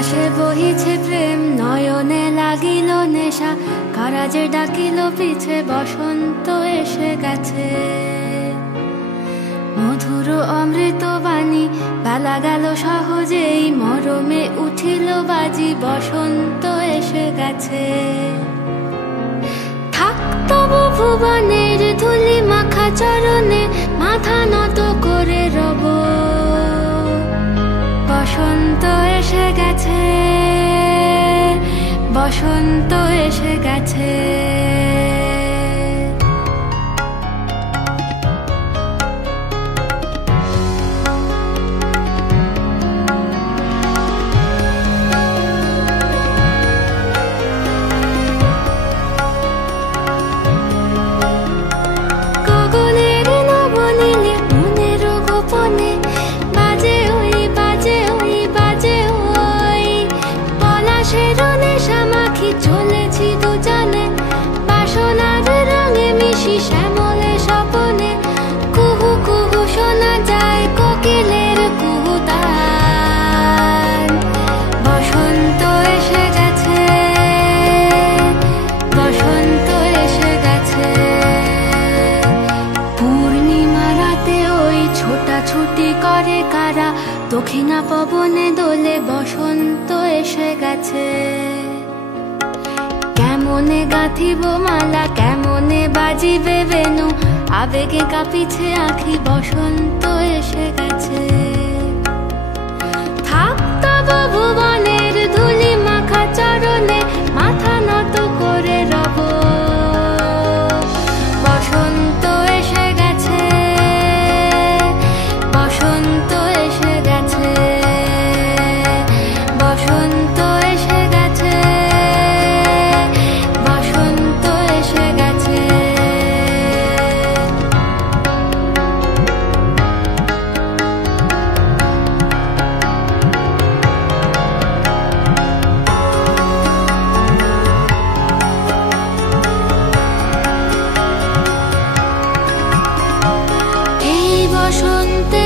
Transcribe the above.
আকাশে বহিছে প্রেম, নয়নে লাগিল নেশা, কারাজে ডাকিল পিছে, বসন্ত এসে গেছে। মধুর অমৃত বাণী, বেলা গেল সহজেই, মরমে উঠিল বাজি, বসন্ত এসে গেছে। থাক তবু ভুবনের ধুলি মাখা চরণে, মাথা নত করে রব। বসন্ত এসে গেছে, বসন্ত এসে গেছে। চলেছি দুজনে বাসনার রঙে মিশি, শ্যামলে স্বপনে কুহু কুহু শোনা যায় কোকিলের কুহুতান। বসন্ত এসে গেছে, বসন্ত এসে গেছে। পূর্ণিমা রাতে ওই ছোটাছুটি করে কারা, দক্ষিণা পবনে দোলে, বসন্ত এসে গেছে। কেমনে গাঁথিব মালা, কেমনে বাজিবে বেনু, আবেগে কাঁপিছে আঁখি, বসন্ত এসে গেছে। থাক তব ভুবনের ধুলি মাখা চরণে, মাথা নত করে রব। বসন্ত এসে গেছে, বসন্ত এসে গেছে, বসন্ত এসে গেছে, বসন্ত এসে গেছে। এই বসন্তে